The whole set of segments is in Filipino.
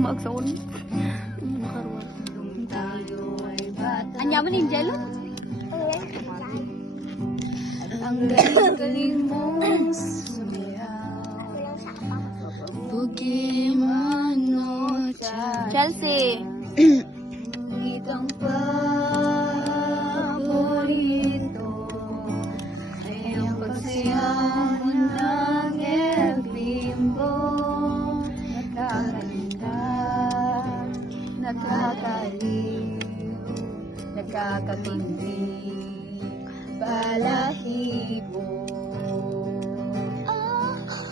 magsaon. Anyaman yung jello? Ang galing mong sumayaw. Pokemon Chelsea. Itang paborito ay ang pagsayaw ng El Bimbo. Nakakalinda, nakakaliw, nakakatindig, balahibo.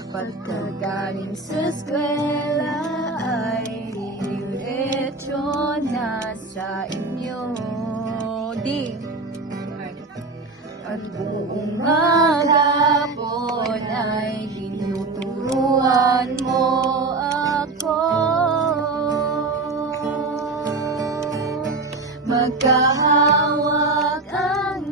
Pagkagaling sa eskwela ay diretso na sa inyo. Di! At buong maghapon ay tinuturuan mo ako. Magkahawak ang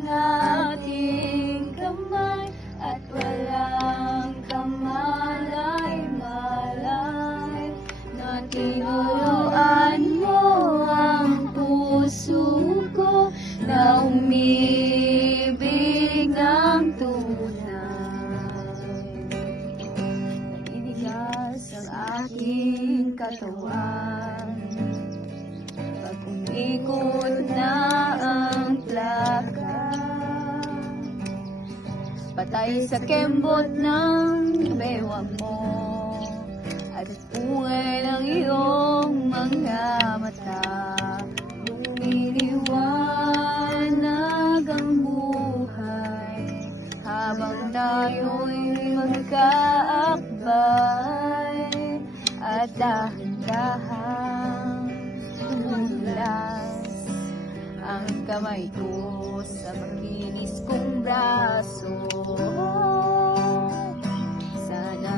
ating kamay at walang kamalay-malay na tinuruan mo ang puso ko na umibig ng tunay. Nainigas ang aking katawan pag umikot na ang plaka. Patay sa kembot ng bewang mo at pungay ng iyong mga mata. Lumiliwanag ang buhay habang tayo'y magkaakbay at dahan-dahan tumulas ang kamay ko sa makinis kong braso. Sana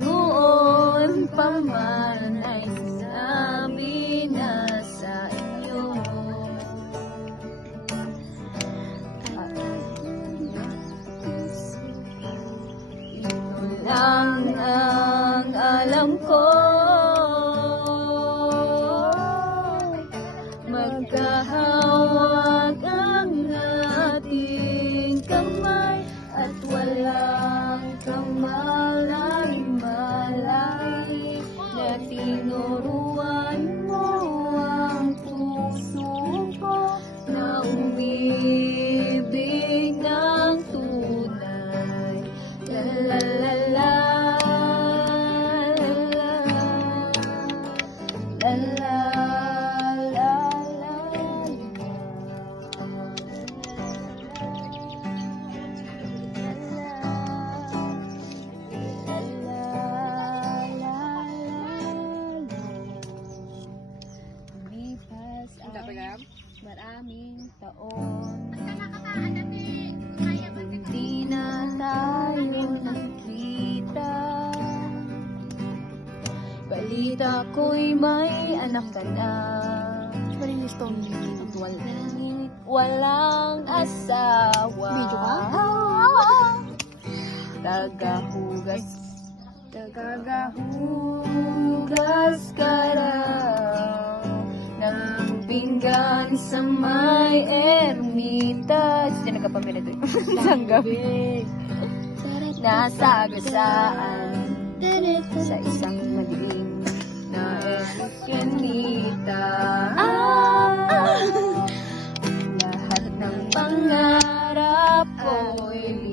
noon pa man ay sinabi na sa inyo. Ito lang ang alam ko. Magkahawak ang ating kamay at walang kamalay-malay na tinuruan mo ang puso ko na umibig ng tunay. La la la la la la. Maraming taon hindi na tayo nagkita. Balita ko'y may anak ka na. Walang asawa. Tagahugas ka raw ng pinggan sa may ermita. Diyan nagkapamila doon. Isang gabi. Nasagasaan sa isang maliing na eskinita. Lahat ng pangarap ko'y